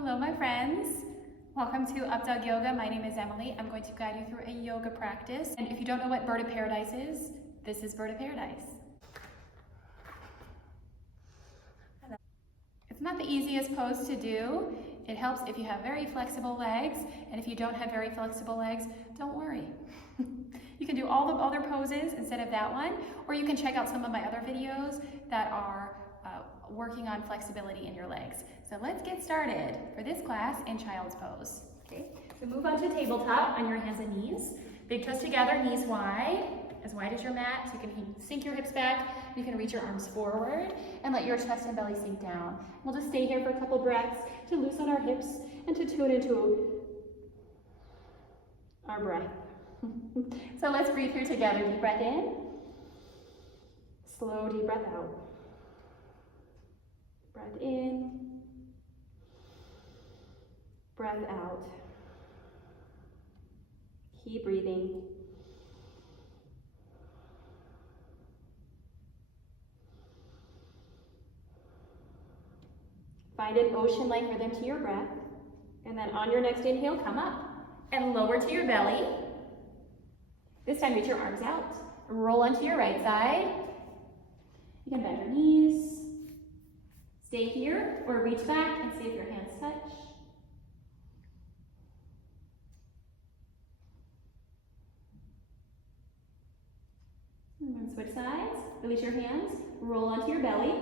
Hello, my friends. Welcome to Updawg-Yoga. My name is Emily. I'm going to guide you through a yoga practice. And if you don't know what bird of paradise is, this is bird of paradise. It's not the easiest pose to do. It helps if you have very flexible legs, and if you don't have very flexible legs, don't worry. You can do all the other poses instead of that one, or you can check out some of my other videos that are working on flexibility in your legs. So let's get started for this class in child's pose. Okay, so move on to tabletop on your hands and knees. Big toes together, knees wide as your mat, so you can sink your hips back. You can reach your arms forward and let your chest and belly sink down. We'll just stay here for a couple breaths to loosen our hips and to tune into our breath. So let's breathe here together. Deep breath in, slow deep breath out. Breath in, breath out. Keep breathing. Find an ocean-like rhythm to your breath, and then on your next inhale, come up and lower to your belly. This time, reach your arms out. Roll onto your right side. You can bend your knees. Stay here or reach back and see if your hands touch. And then switch sides. Release your hands. Roll onto your belly.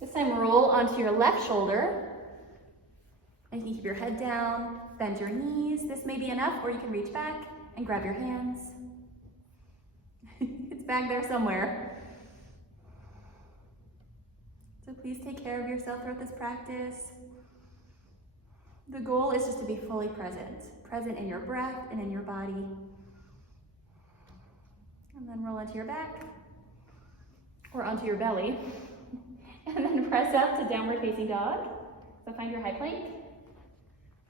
This time, roll onto your left shoulder. And you can keep your head down, bend your knees. This may be enough, or you can reach back and grab your hands. It's back there somewhere. So please take care of yourself throughout this practice. The goal is just to be fully present in your breath and in your body. And then roll onto your back or onto your belly. And then press up to downward facing dog. So find your high plank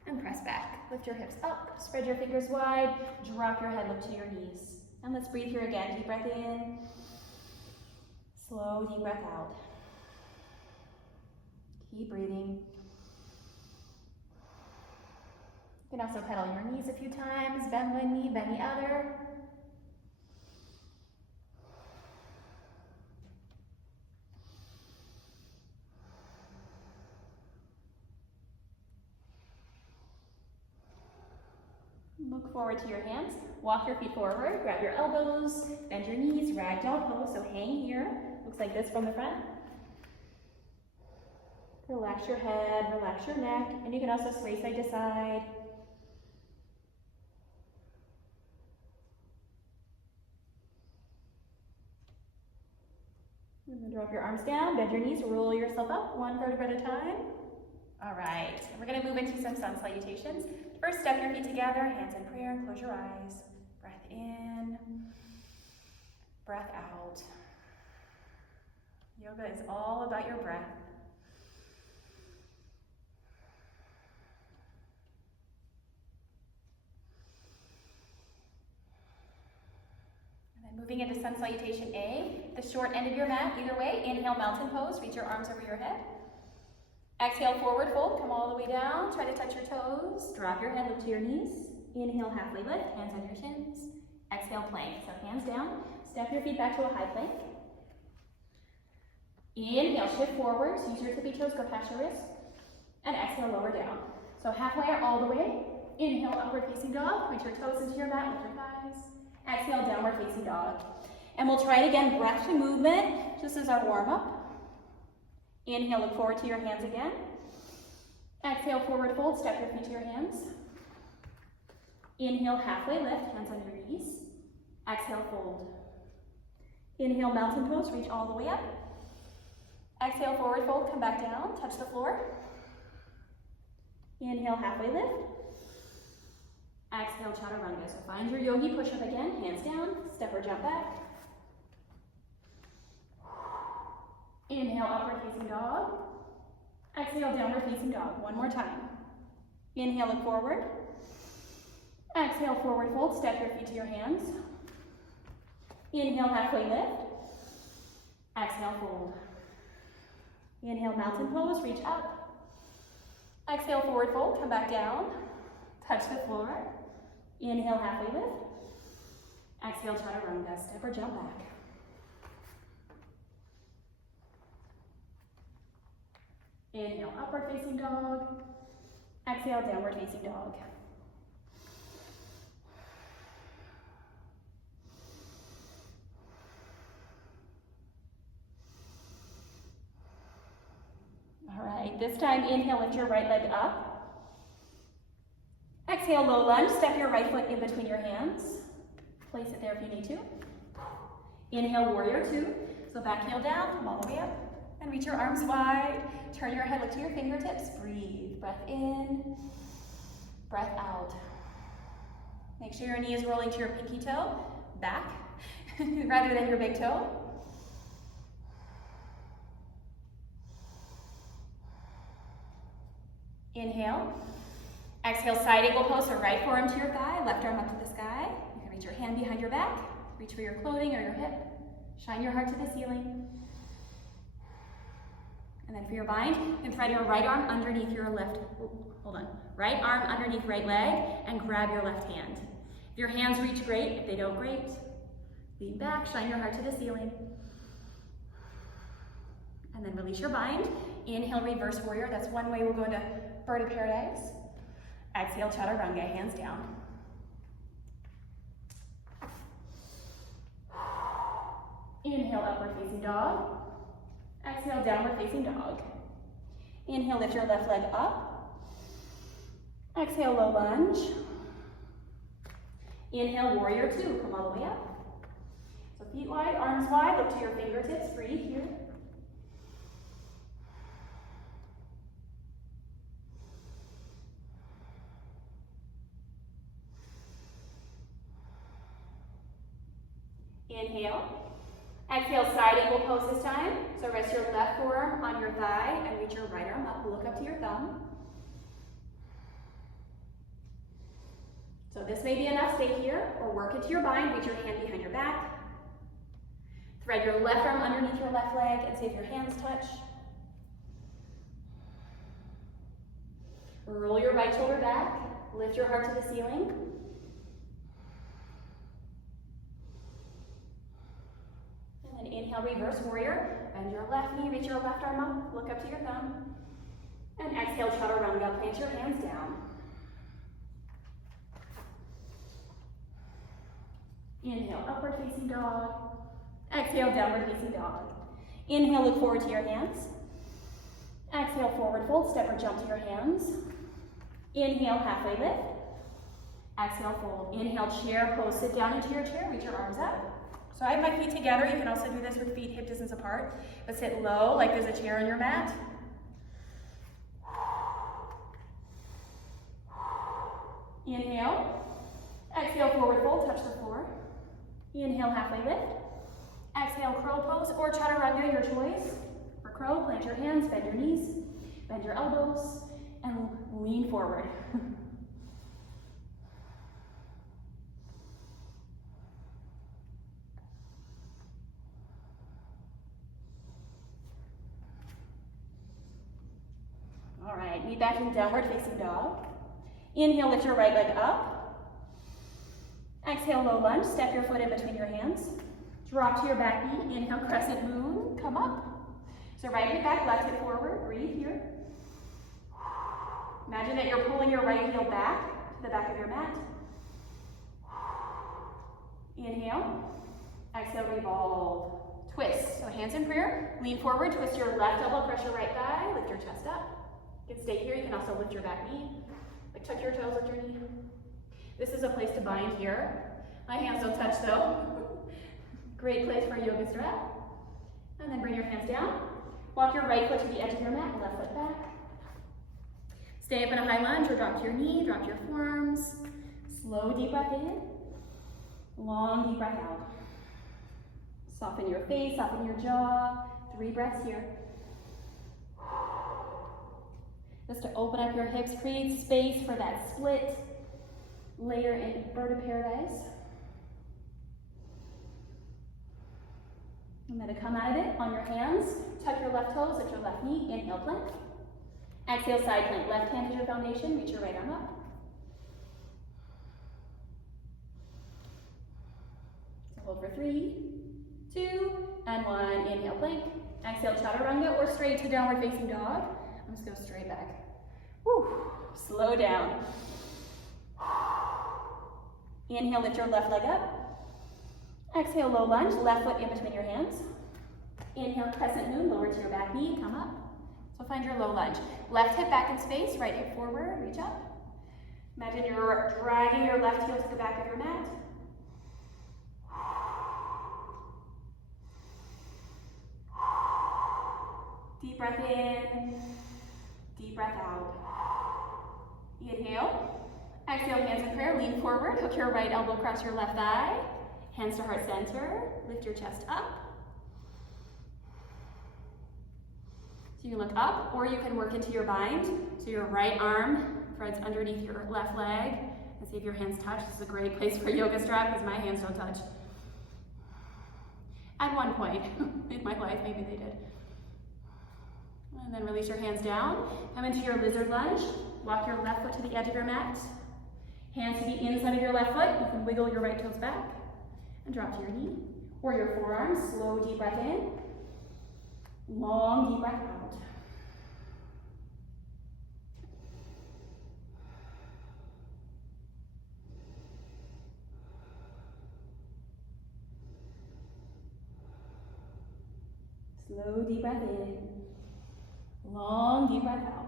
and press back. Lift your hips up, spread your fingers wide, drop your head, look to your knees. And let's breathe here again. Deep breath in, slow deep breath out. Keep breathing. You can also pedal your knees a few times, bend one knee, bend the other. Look forward to your hands. Walk your feet forward, grab your elbows, bend your knees, ragdoll pose, so hang here. Looks like this from the front. Relax your head, relax your neck, and you can also sway side to side. And then drop your arms down, bend your knees, roll yourself up, one vertebra at a time. All right, we're gonna move into some sun salutations. First, step your feet together, hands in prayer, close your eyes. Breath in, breath out. Yoga is all about your breath. Moving into sun salutation A, the short end of your mat, either way. Inhale, mountain pose, reach your arms over your head. Exhale, forward fold, come all the way down, try to touch your toes. Drop your head, look to your knees. Inhale, halfway lift, hands on your shins. Exhale, plank, so hands down. Step your feet back to a high plank. Inhale, shift forward, so use your tippy toes, go past your wrists. And exhale, lower down. So halfway or all the way. Inhale, upward facing dog, reach your toes into your mat, lift your thighs. Exhale, downward facing dog. And we'll try it again, breath to movement, just as our warm up. Inhale, look forward to your hands again. Exhale, forward fold, step your feet to your hands. Inhale, halfway lift, hands on your knees. Exhale, fold. Inhale, mountain pose, reach all the way up. Exhale, forward fold, come back down, touch the floor. Inhale, halfway lift. Exhale, chaturanga. So find your yogi push-up again, hands down, step or jump back. Inhale, upward facing dog. Exhale, downward facing dog. One more time. Inhale, look forward. Exhale, forward fold, step your feet to your hands. Inhale, halfway lift. Exhale, fold. Inhale, mountain pose, reach up. Exhale, forward fold, come back down. Touch the floor. Inhale, halfway lift. Exhale, chaturanga, step or jump back. Inhale, upward facing dog. Exhale, downward facing dog. All right, this time inhale, lift your right leg up. Exhale, low lunge, step your right foot in between your hands. Place it there if you need to. Inhale, warrior two. So back heel down, come all the way up. And reach your arms wide. Turn your head, look to your fingertips. Breathe. Breath in, breath out. Make sure your knee is rolling to your pinky toe, back, rather than your big toe. Inhale. Exhale, side angle pose, so right forearm to your thigh, left arm up to the sky. You can reach your hand behind your back, reach for your clothing or your hip. Shine your heart to the ceiling. And then for your bind, you can thread your right arm underneath your left, right arm underneath right leg and grab your left hand. If your hands reach, great. If they don't, great. Lean back, shine your heart to the ceiling. And then release your bind. Inhale, reverse warrior. That's one way we'll go into bird of paradise. Exhale, chaturanga, hands down. Inhale, upward facing dog. Exhale, downward facing dog. Inhale, lift your left leg up. Exhale, low lunge. Inhale, warrior two, come all the way up. So feet wide, arms wide, look to your fingertips, breathe here. Inhale. Exhale, side angle pose this time. So rest your left forearm on your thigh and reach your right arm up. Look up to your thumb. So this may be enough, stay here, or work into your bind, reach your hand behind your back. Thread your left arm underneath your left leg and see if your hands touch. Roll your right shoulder back, lift your heart to the ceiling. And then inhale, reverse warrior. Bend your left knee, reach your left arm up, look up to your thumb. And exhale, chaturanga, plant your hands down. Inhale, upward facing dog. Exhale, downward facing dog. Inhale, look forward to your hands. Exhale, forward fold, step or jump to your hands. Inhale, halfway lift. Exhale, fold. Inhale, chair pose, sit down into your chair, reach your arms up. So I have my feet together. You can also do this with feet hip distance apart, but sit low like there's a chair on your mat. Inhale. Exhale, forward fold, touch the floor. Inhale, halfway lift. Exhale, crow pose or chaturanga, your choice. For crow, plant your hands, bend your knees, bend your elbows, and lean forward. All right, knee back in downward facing dog. Inhale, lift your right leg up. Exhale, low lunge, step your foot in between your hands. Drop to your back knee, inhale, crescent moon, come up. So right hip back, left hip forward, breathe here. Imagine that you're pulling your right heel back to the back of your mat. Inhale, exhale, revolve. Twist, so hands in prayer, lean forward, twist your left elbow, press your right thigh, lift your chest up. You can stay here, you can also lift your back knee. Like tuck your toes, lift your knee. This is a place to bind here. My hands don't touch though. Great place for a yoga strap. And then bring your hands down. Walk your right foot to the edge of your mat, left foot back. Stay up in a high lunge or drop to your knee, drop your forearms. Slow, deep breath in. Long, deep breath out. Soften your face, soften your jaw. 3 breaths here. Just to open up your hips, create space for that split later in bird of paradise. And then to come out of it on your hands, tuck your left toes, lift your left knee, inhale, plank. Exhale, side plank. Left hand is your foundation. Reach your right arm up. So hold for 3, 2, and 1. Inhale, plank. Exhale, chaturanga or straight to downward facing dog. I'm just going to go straight back. Whew. Slow down. Inhale, lift your left leg up. Exhale, low lunge, left foot in between your hands. Inhale, crescent moon, lower to your back knee, come up. So find your low lunge. Left hip back in space, right hip forward, reach up. Imagine you're dragging your left heel to the back of your mat. Deep breath in, deep breath out. Inhale. Exhale, hands in prayer, lean forward, hook your right elbow across your left thigh. Hands to heart center, lift your chest up. So you can look up, or you can work into your bind. So your right arm threads underneath your left leg, and see if your hands touch. This is a great place for yoga strap, because my hands don't touch. At one point in my life, maybe they did. And then release your hands down. Come into your lizard lunge. Walk your left foot to the edge of your mat. Hands to the inside of your left foot. You can wiggle your right toes back and drop to your knee. Or your forearms. Slow, deep breath in. Long, deep breath out. Slow, deep breath in. Long, deep breath out.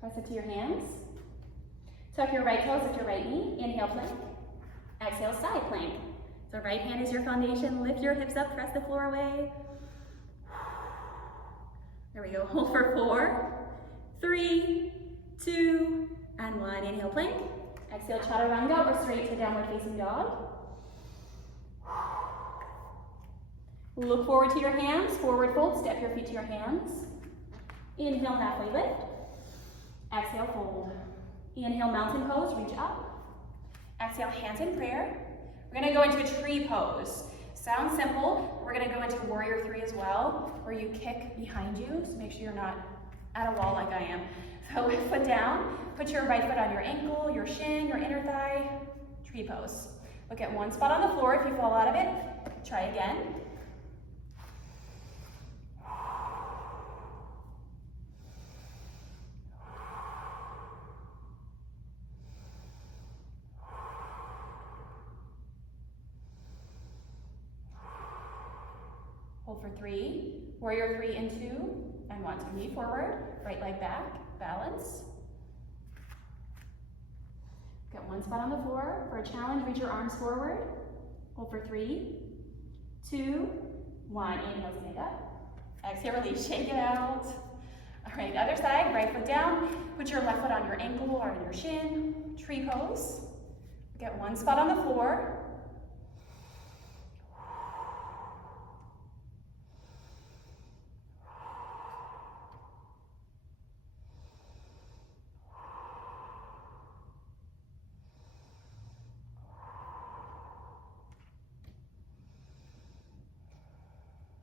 Press it to your hands. Tuck your right toes at your right knee. Inhale, plank. Exhale, side plank. So right hand is your foundation. Lift your hips up, press the floor away. There we go. Hold for 4, 3, 2, and 1. Inhale, plank. Exhale, chaturanga or straight to downward facing dog. Look forward to your hands. Forward fold. Step your feet to your hands. Inhale, halfway lift. Exhale, fold. Inhale, mountain pose, reach up. Exhale, hands in prayer. We're gonna go into a tree pose. Sounds simple. We're gonna go into warrior 3 as well, where you kick behind you, so make sure you're not at a wall like I am. So foot down, put your right foot on your ankle, your shin, your inner thigh, tree pose. Look at one spot on the floor. If you fall out of it, try again. Hold for 3, warrior 3 and 2, and 1. So knee forward, right leg back, balance. Get one spot on the floor. For a challenge, reach your arms forward. Hold for 3, 2, 1. Inhale, stand up. Exhale, release, shake it out. All right, other side, right foot down. Put your left foot on your ankle or on your shin. Tree pose. Get one spot on the floor.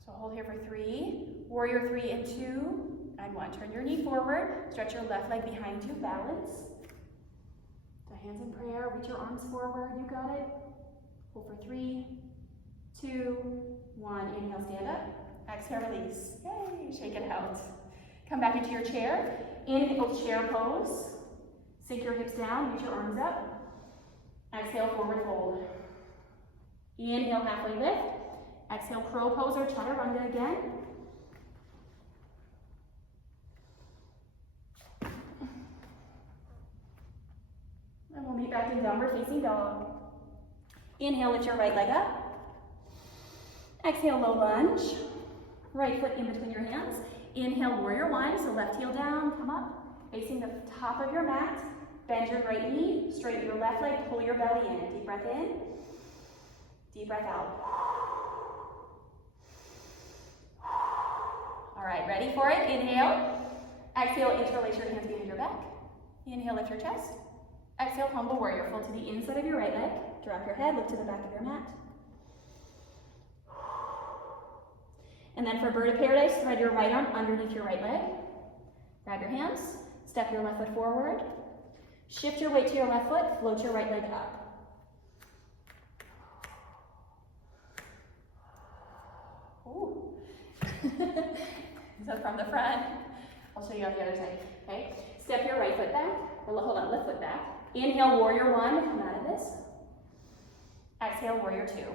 So hold here for 3, warrior 3 and 2, and 1. Turn your knee forward, stretch your left leg behind you, balance. So hands in prayer, reach your arms forward, you got it. Hold for 3, 2, 1. Inhale, stand up. Exhale, release. Yay, shake it out. Come back into your chair. Inhale, chair pose. Sink your hips down, reach your arms up. Exhale, forward fold. Inhale, halfway lift. Exhale, crow pose or chaturanga again. And we'll meet back in downward facing dog. Inhale, lift your right leg up. Exhale, low lunge. Right foot in between your hands. Inhale, warrior 1, so left heel down, come up. Facing the top of your mat. Bend your right knee, straighten your left leg, pull your belly in. Deep breath in, deep breath out. All right, ready for it? Inhale. Exhale, interlace your hands behind your back. Inhale, lift your chest. Exhale, humble warrior. Fold to the inside of your right leg. Drop your head, look to the back of your mat. And then for bird of paradise, thread your right arm underneath your right leg. Grab your hands, step your left foot forward, shift your weight to your left foot, float your right leg up. Ooh. So from the front, I'll show you on the other side, okay? Step your right foot back, or hold on, left foot back. Inhale, warrior one, come out of this. Exhale, warrior two.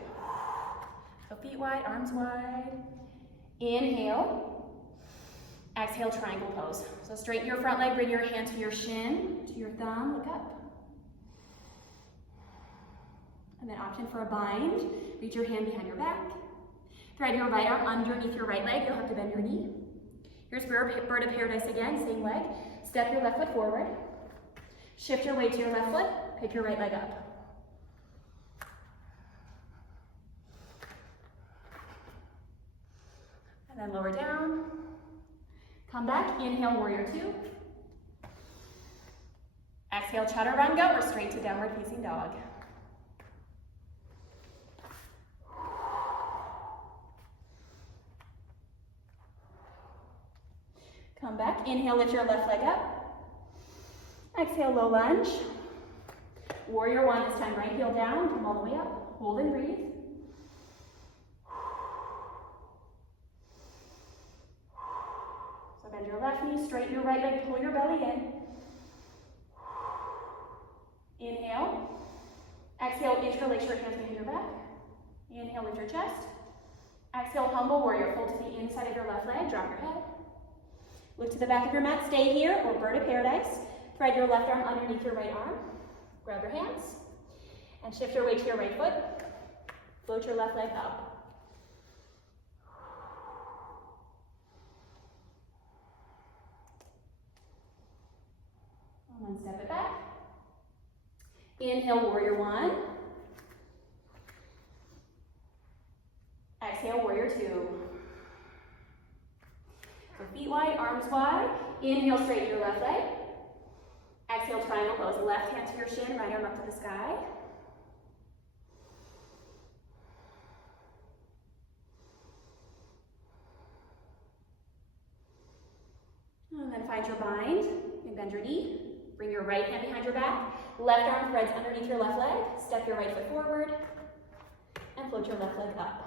So feet wide, arms wide. Inhale. Exhale, triangle pose. So straighten your front leg, bring your hand to your shin, to your thumb, look up. And then option for a bind. Reach your hand behind your back. Thread your right arm underneath your right leg. You'll have to bend your knee. Here's bird of paradise again, same leg. Step your left foot forward. Shift your weight to your left foot. Pick your right leg up. And then lower down. Come back, inhale, warrior two. Exhale, chaturanga, or straight to downward facing dog. Come back, inhale, lift your left leg up. Exhale, low lunge. Warrior one, this time right heel down, come all the way up. Hold and breathe. So bend your left knee, straighten your right leg, pull your belly in. Inhale. Exhale, interlace your hands behind your back. Inhale, lift your chest. Exhale, humble warrior, fold to the inside of your left leg, drop your head. Look to the back of your mat, stay here, or bird of paradise. Thread your left arm underneath your right arm. Grab your hands, and shift your weight to your right foot. Float your left leg up. And then step it back. Inhale, warrior one. Exhale, warrior two. So feet wide, arms wide. Inhale, straighten your left leg. Exhale, triangle pose. Left hand to your shin, right arm up to the sky. And then find your bind. And bend your knee. Bring your right hand behind your back. Left arm threads underneath your left leg. Step your right foot forward. And float your left leg up.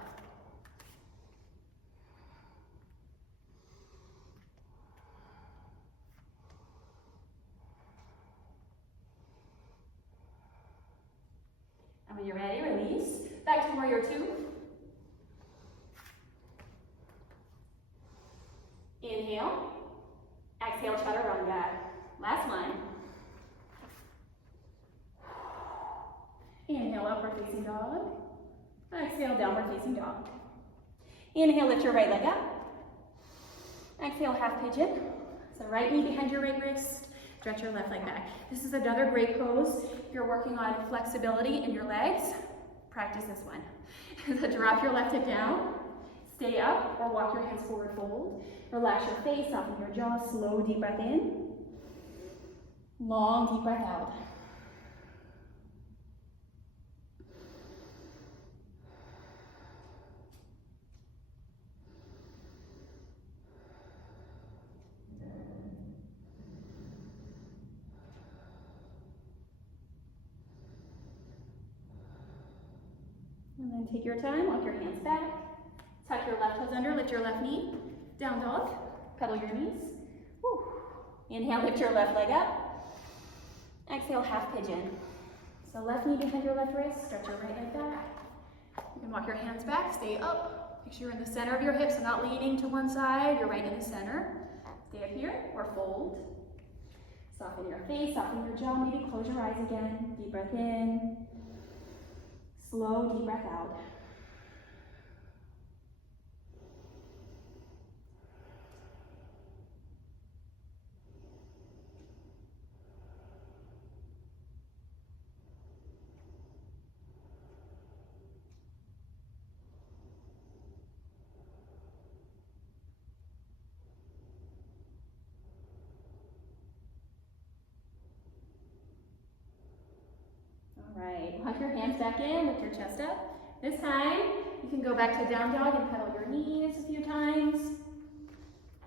And when you're ready, release. Back to warrior two. Inhale. Exhale, chaturanga. Last one. Inhale, upward facing dog. Exhale, downward facing dog. Inhale, lift your right leg up. Exhale, half pigeon. So right knee behind your right wrist. Stretch your left leg back. This is another great pose. If you're working on flexibility in your legs, practice this one. So drop your left hip down, stay up, or walk your hands forward, fold. Relax your face, soften your jaw, slow, deep breath in. Long, deep breath out. And then take your time, walk your hands back, tuck your left toes under, lift your left knee, down dog, pedal your knees. Woo. Inhale, lift your left leg up. Exhale, half pigeon. So left knee behind your left wrist, stretch your right leg back. You can walk your hands back, stay up. Make sure you're in the center of your hips, so not leaning to one side, you're right in the center. Stay up here, or fold. Soften your face, soften your jaw, maybe close your eyes again. Deep breath in. Slow, deep breath out. All right, walk your hands back in, lift your chest up. This time, you can go back to down dog and pedal your knees a few times.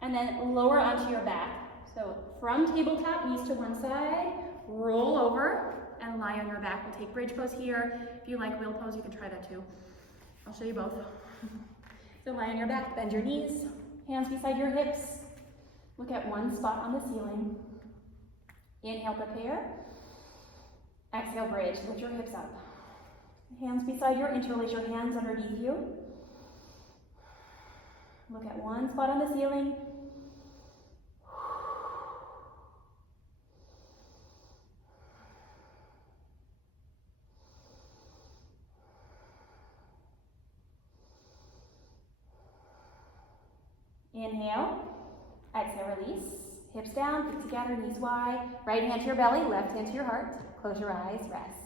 And then lower onto your back. So from tabletop, knees to one side, roll over and lie on your back. We'll take bridge pose here. If you like wheel pose, you can try that too. I'll show you both. So lie on your back, bend your knees, hands beside your hips. Look at one spot on the ceiling. Inhale, prepare. Exhale, bridge. Lift your hips up. Hands beside you, interlace your hands underneath you. Look at one spot on the ceiling. Inhale, exhale, release. Hips down, feet together, knees wide. Right hand to your belly, left hand to your heart. Close your eyes, rest.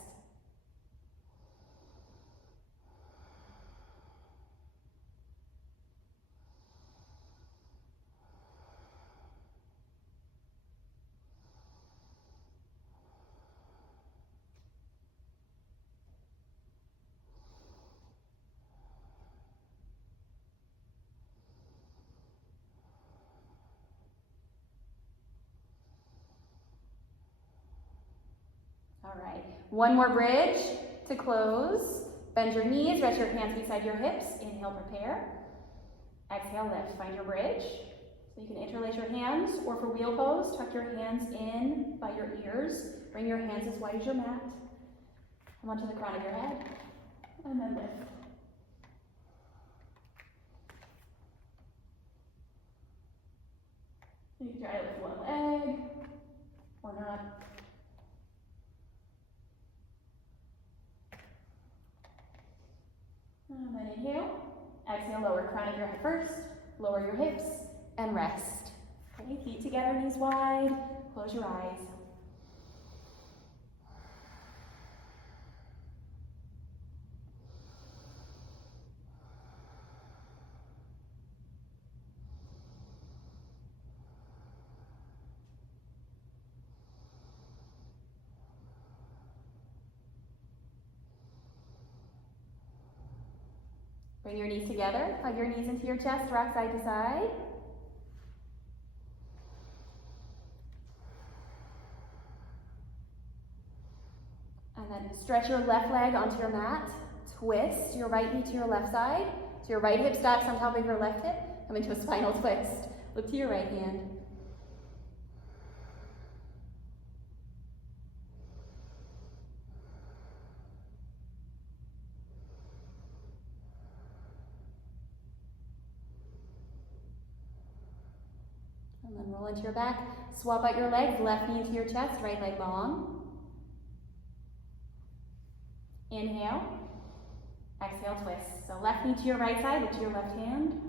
All right, one more bridge to close. Bend your knees, rest your hands beside your hips. Inhale, prepare. Exhale, lift. Find your bridge. So you can interlace your hands, or for wheel pose, tuck your hands in by your ears. Bring your hands as wide as your mat. Come onto the crown of your head, and then lift. You can try to lift one leg, or not. And then inhale, exhale, lower crown of your head first, lower your hips, and rest. Okay, feet together, knees wide, close your eyes. Bring your knees together, hug your knees into your chest, rock side to side. And then stretch your left leg onto your mat. Twist your right knee to your left side. So your right hip stacks on top of your left hip. Come into a spinal twist. Look to your right hand. And then roll into your back. Swap out your legs, left knee to your chest, right leg long. Inhale. Exhale, twist. So left knee to your right side, look to your left hand.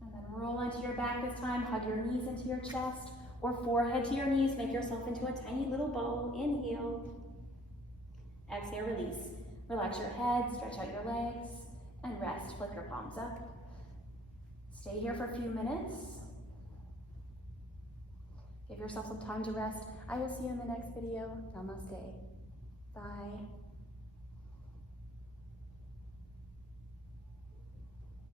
And then roll onto your back this time, hug your knees into your chest, or forehead to your knees, make yourself into a tiny little ball. Inhale. Exhale, release. Relax your head, stretch out your legs, and rest. Flip your palms up. Stay here for a few minutes. Give yourself some time to rest. I will see you in the next video. Namaste. Bye.